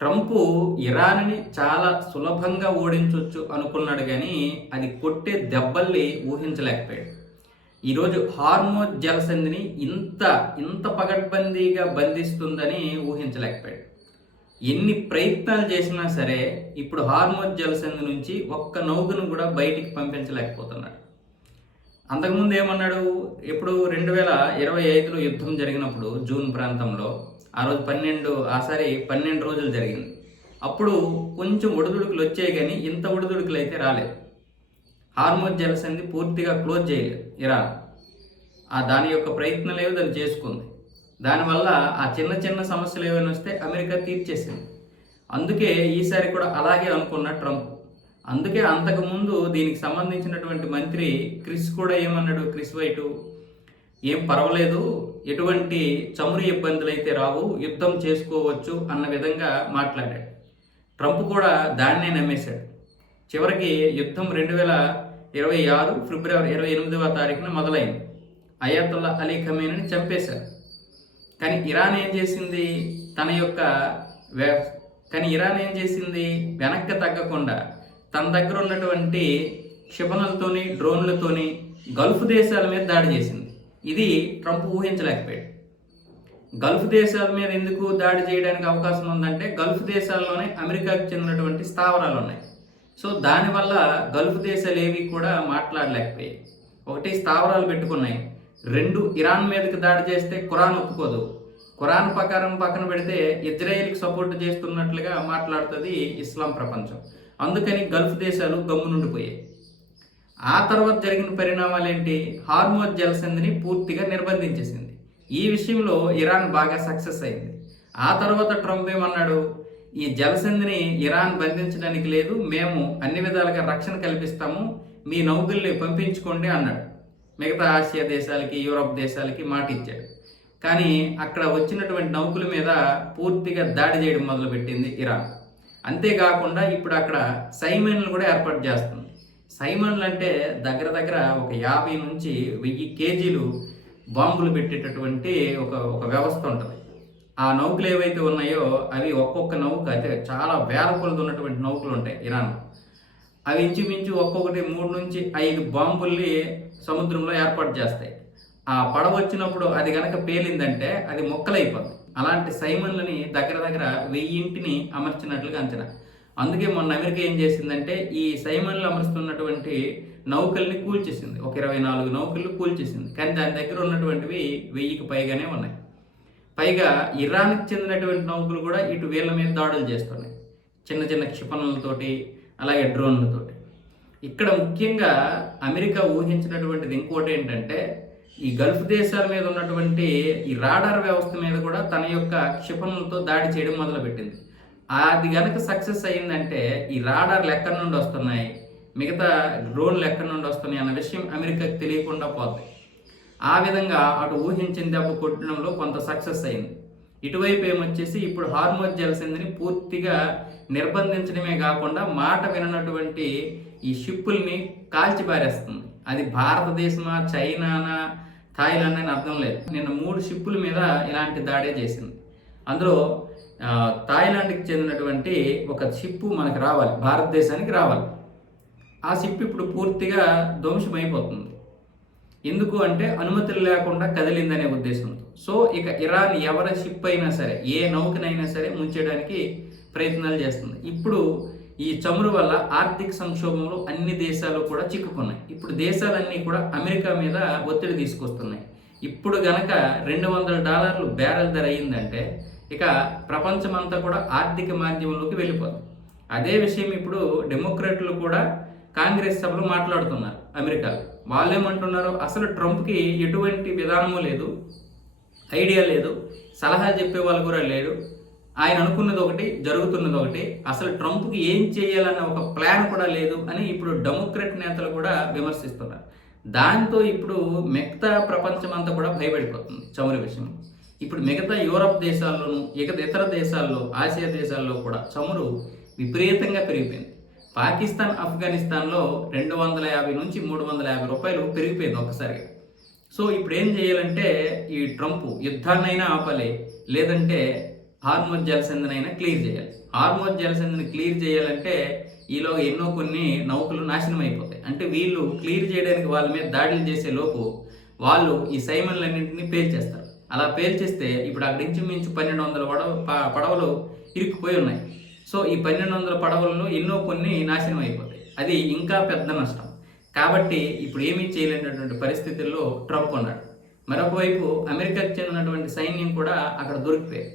Trump ఇరాన్ని చాలా సులభంగా ఓడించొచ్చు అనుకున్నాడు కానీ అది కొట్టే దెబ్బల్ని ఊహించలేకపోయాడు. ఈరోజు హార్మోజ్ జలసంధిని ఇంత ఇంత పగడ్బందీగా బంధిస్తుందని ఊహించలేకపోయాడు. ఎన్ని ప్రయత్నాలు చేసినా సరే ఇప్పుడు హార్మోజ్ జలసంధి నుంచి ఒక్క నౌకను కూడా బయటికి పంపించలేకపోతున్నాడు. అంతకుముందు ఏమన్నాడు? ఎప్పుడు 2025లో యుద్ధం జరిగినప్పుడు జూన్ ప్రాంతంలో ఆ రోజు 12 రోజులు జరిగింది. అప్పుడు కొంచెం ఒడిదుడుకులు వచ్చాయి కానీ ఇంత ఒడిదుడుకులు అయితే రాలేదు. హార్మోజ్ జలసంధి పూర్తిగా క్లోజ్ చేయలేదు ఇరాన్. దాని యొక్క ప్రయత్నాలు ఏవో దాన్ని చేసుకుంది. దానివల్ల ఆ చిన్న చిన్న సమస్యలు ఏమైనా వస్తే అమెరికా తీర్చేసింది. అందుకే ఈసారి కూడా అలాగే అనుకున్న ట్రంప్. అందుకే అంతకుముందు దీనికి సంబంధించినటువంటి మంత్రి క్రిస్ కూడా ఏమన్నాడు? క్రిస్ వైటు ఏం పర్వాలేదు, ఎటువంటి చమురు ఇబ్బందులు అయితే రావు, యుద్ధం చేసుకోవచ్చు అన్న విధంగా మాట్లాడాడు. ట్రంప్ కూడా దాన్నే నమ్మేశాడు. చివరికి యుద్ధం 2026 ఫిబ్రవరి 28వ తారీఖున మొదలైంది. అయాతుల్లా అలీ ఖమేనీని చంపేశారు. కానీ ఇరాన్ ఏం చేసింది? ఇరాన్ ఏం చేసింది? వెనక్కి తగ్గకుండా తన దగ్గర ఉన్నటువంటి క్షిపణులతోని డ్రోన్లతోని గల్ఫ్ దేశాల మీద దాడి చేసింది. ఇది ట్రంప్ ఊహించలేకపోయాడు. గల్ఫ్ దేశాల మీద ఎందుకు దాడి చేయడానికి అవకాశం ఉందంటే గల్ఫ్ దేశాల్లోనే అమెరికాకు చెందినటువంటి స్థావరాలు ఉన్నాయి. సో దానివల్ల గల్ఫ్ దేశాలు ఏవి కూడా మాట్లాడలేకపోయాయి. ఒకటి, స్థావరాలు పెట్టుకున్నాయి. 2, ఇరాన్ మీదకి దాడి చేస్తే ఖురాన్ ఒప్పుకోదు. ఖురాన్ ప్రకారం పక్కన పెడితే ఇజ్రాయెల్కి సపోర్ట్ చేస్తున్నట్లుగా మాట్లాడుతుంది ఇస్లాం ప్రపంచం. అందుకని గల్ఫ్ దేశాలు గమ్మునుండిపోయాయి. ఆ తర్వాత జరిగిన పరిణామాలు ఏంటి? హార్మోజ్ జలసంధిని పూర్తిగా నిర్బంధించేసింది. ఈ విషయంలో ఇరాన్ బాగా సక్సెస్ అయింది. ఆ తర్వాత ట్రంప్ ఏమన్నాడు? ఈ జలసంధిని ఇరాన్ బంధించడానికి లేదు, మేము అన్ని విధాలుగా రక్షణ కల్పిస్తాము, మీ నౌకల్ని పంపించుకోండి అన్నాడు. మిగతా ఆసియా దేశాలకి, యూరప్ దేశాలకి మాట ఇచ్చాడు. కానీ అక్కడ వచ్చినటువంటి నౌకల మీద పూర్తిగా దాడి చేయడం మొదలుపెట్టింది ఇరాన్. అంతేకాకుండా ఇప్పుడు అక్కడ సైమన్లు కూడా ఏర్పాటు చేస్తుంది. సైమన్లు అంటే దగ్గర దగ్గర ఒక 50 నుంచి 1000 కేజీలు బాంబులు పెట్టేటటువంటి ఒక వ్యవస్థ ఉంటుంది. ఆ నౌకలు ఏవైతే ఉన్నాయో అవి ఒక్కొక్క నౌక అయితే చాలా వేల కొలది ఉన్నటువంటి నౌకలు ఉంటాయి ఇరాన్. అవి ఇంచుమించు ఒక్కొక్కటి 3 నుంచి 5 బాంబుల్ని సముద్రంలో ఏర్పాటు చేస్తాయి. ఆ పడవ వచ్చినప్పుడు అది కనుక పేలిందంటే అది మొక్కలైపోతుంది. అలాంటి సైమన్లని దగ్గర దగ్గర 1000 అమర్చినట్లుగా అంచనా. అందుకే మొన్న అమెరికా ఏం చేసిందంటే ఈ సైమన్లు అమరుస్తున్నటువంటి నౌకల్ని కూల్చేసింది. ఒక 24 నౌకలు కూల్చేసింది. కానీ దాని దగ్గర ఉన్నటువంటివి 1000కి పైగానే ఉన్నాయి. పైగా ఇరాన్కి చెందినటువంటి నౌకలు కూడా ఇటు వీళ్ళ మీద దాడులు చేస్తున్నాయి, చిన్న చిన్న క్షిపణులతోటి, అలాగే డ్రోన్లతోటి. ఇక్కడ ముఖ్యంగా అమెరికా ఊహించినటువంటిది ఇంకోటి ఏంటంటే ఈ గల్ఫ్ దేశాల మీద ఉన్నటువంటి ఈ రాడార్ వ్యవస్థ మీద కూడా తన యొక్క క్షిపణులతో దాడి చేయడం మొదలుపెట్టింది. అది కనుక సక్సెస్ అయ్యిందంటే ఈ రాడార్లు ఎక్కడి నుండి వస్తున్నాయి, మిగతా డ్రోన్లు ఎక్కడి నుండి వస్తున్నాయి అన్న విషయం అమెరికాకి తెలియకుండా పోతుంది. ఆ విధంగా అటు ఊహించిన దెబ్బ కొట్టడంలో కొంత సక్సెస్ అయింది. ఇటువైపు ఏమొచ్చేసి ఇప్పుడు హార్మోజ్ జలసంధిని పూర్తిగా నిర్బంధించడమే కాకుండా మాట వినటువంటి ఈ షిప్పుల్ని కాల్చిపారేస్తుంది. అది భారతదేశమా, చైనానా, థాయిలాండ్ అని అర్థం లేదు. నిన్న 3 షిప్పుల మీద ఇలాంటి దాడే చేసింది. అందులో థాయిలాండ్కి చెందినటువంటి ఒక షిప్పు మనకు రావాలి, భారతదేశానికి రావాలి. ఆ షిప్ ఇప్పుడు పూర్తిగా ధ్వంసమైపోతుంది. ఎందుకు అంటే అనుమతులు లేకుండా కదిలిందనే ఉద్దేశంతో. సో ఇక ఇరాన్ ఎవరి షిప్ అయినా సరే, ఏ నౌకనైనా సరే ముంచేయడానికి ప్రయత్నాలు చేస్తుంది. ఇప్పుడు ఈ చమురు వల్ల ఆర్థిక సంక్షోభంలో అన్ని దేశాలు కూడా చిక్కుకున్నాయి. ఇప్పుడు దేశాలన్నీ కూడా అమెరికా మీద ఒత్తిడి తీసుకొస్తున్నాయి. ఇప్పుడు గనక $200 బ్యారెల్ ధర అయ్యిందంటే ఇక ప్రపంచమంతా కూడా ఆర్థిక మాధ్యమంలోకి వెళ్ళిపోతుంది. అదే విషయం ఇప్పుడు డెమోక్రాట్లు కూడా కాంగ్రెస్ సభలో మాట్లాడుతున్నారు అమెరికాలో. వాళ్ళేమంటున్నారు? అసలు ట్రంప్కి ఎటువంటి విధానము లేదు, ఐడియా లేదు, సలహా చెప్పే వాళ్ళు కూడా లేడు. ఆయన అనుకున్నది ఒకటి, జరుగుతున్నది ఒకటి. అసలు ట్రంప్కి ఏం చేయాలన్న ఒక ప్లాన్ కూడా లేదు అని ఇప్పుడు డెమోక్రాట్ నేతలు కూడా విమర్శిస్తున్నారు. దాంతో ఇప్పుడు మిగతా ప్రపంచం అంతా కూడా భయపడిపోతుంది చమురు విషయంలో. ఇప్పుడు మిగతా యూరప్ దేశాల్లోనూ ఇతర దేశాల్లో, ఆసియా దేశాల్లో కూడా చమురు విపరీతంగా పెరిగిపోయింది. పాకిస్తాన్, ఆఫ్ఘనిస్తాన్లో 250 నుంచి 350 రూపాయలు పెరిగిపోయింది ఒక్కసారిగా. సో ఇప్పుడు ఏం చేయాలంటే ఈ ట్రంప్ యుద్ధాన్నైనా ఆపాలి, లేదంటే హార్మోజ్ జలసంధినైనా క్లియర్ చేయాలి. హార్మోజ్ జలసంధిని క్లియర్ చేయాలంటే ఈలోగా ఎన్నో కొన్ని నౌకలు నాశనం అయిపోతాయి. అంటే వీళ్ళు క్లియర్ చేయడానికి వాళ్ళ మీద దాడులు చేసే లోపు వాళ్ళు ఈ సైమన్లన్నింటినీ పేల్చేస్తారు. అలా పేల్చేస్తే ఇప్పుడు అక్కడి నుంచి మించు 1200 పడవలు ఇరుక్కుపోయి ఉన్నాయి. సో ఈ 1200 పడవలలో ఎన్నో కొన్ని నాశనం అయిపోతాయి. అది ఇంకా పెద్ద నష్టం. కాబట్టి ఇప్పుడు ఏమీ చేయలేనటువంటి పరిస్థితుల్లో ట్రంప్ ఉన్నాడు. మరొక వైపు అమెరికాకు చెందినటువంటి సైన్యం కూడా అక్కడ దొరికిపోయాయి.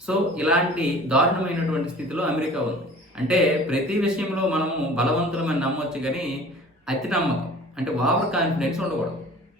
సో ఇలాంటి దారుణమైనటువంటి స్థితిలో అమెరికా ఉంది. అంటే ప్రతి విషయంలో మనము బలవంతులమని నమ్మొచ్చు, కానీ అతి నమ్మకం అంటే ఓవర్ కాన్ఫిడెన్స్ ఉండకూడదు.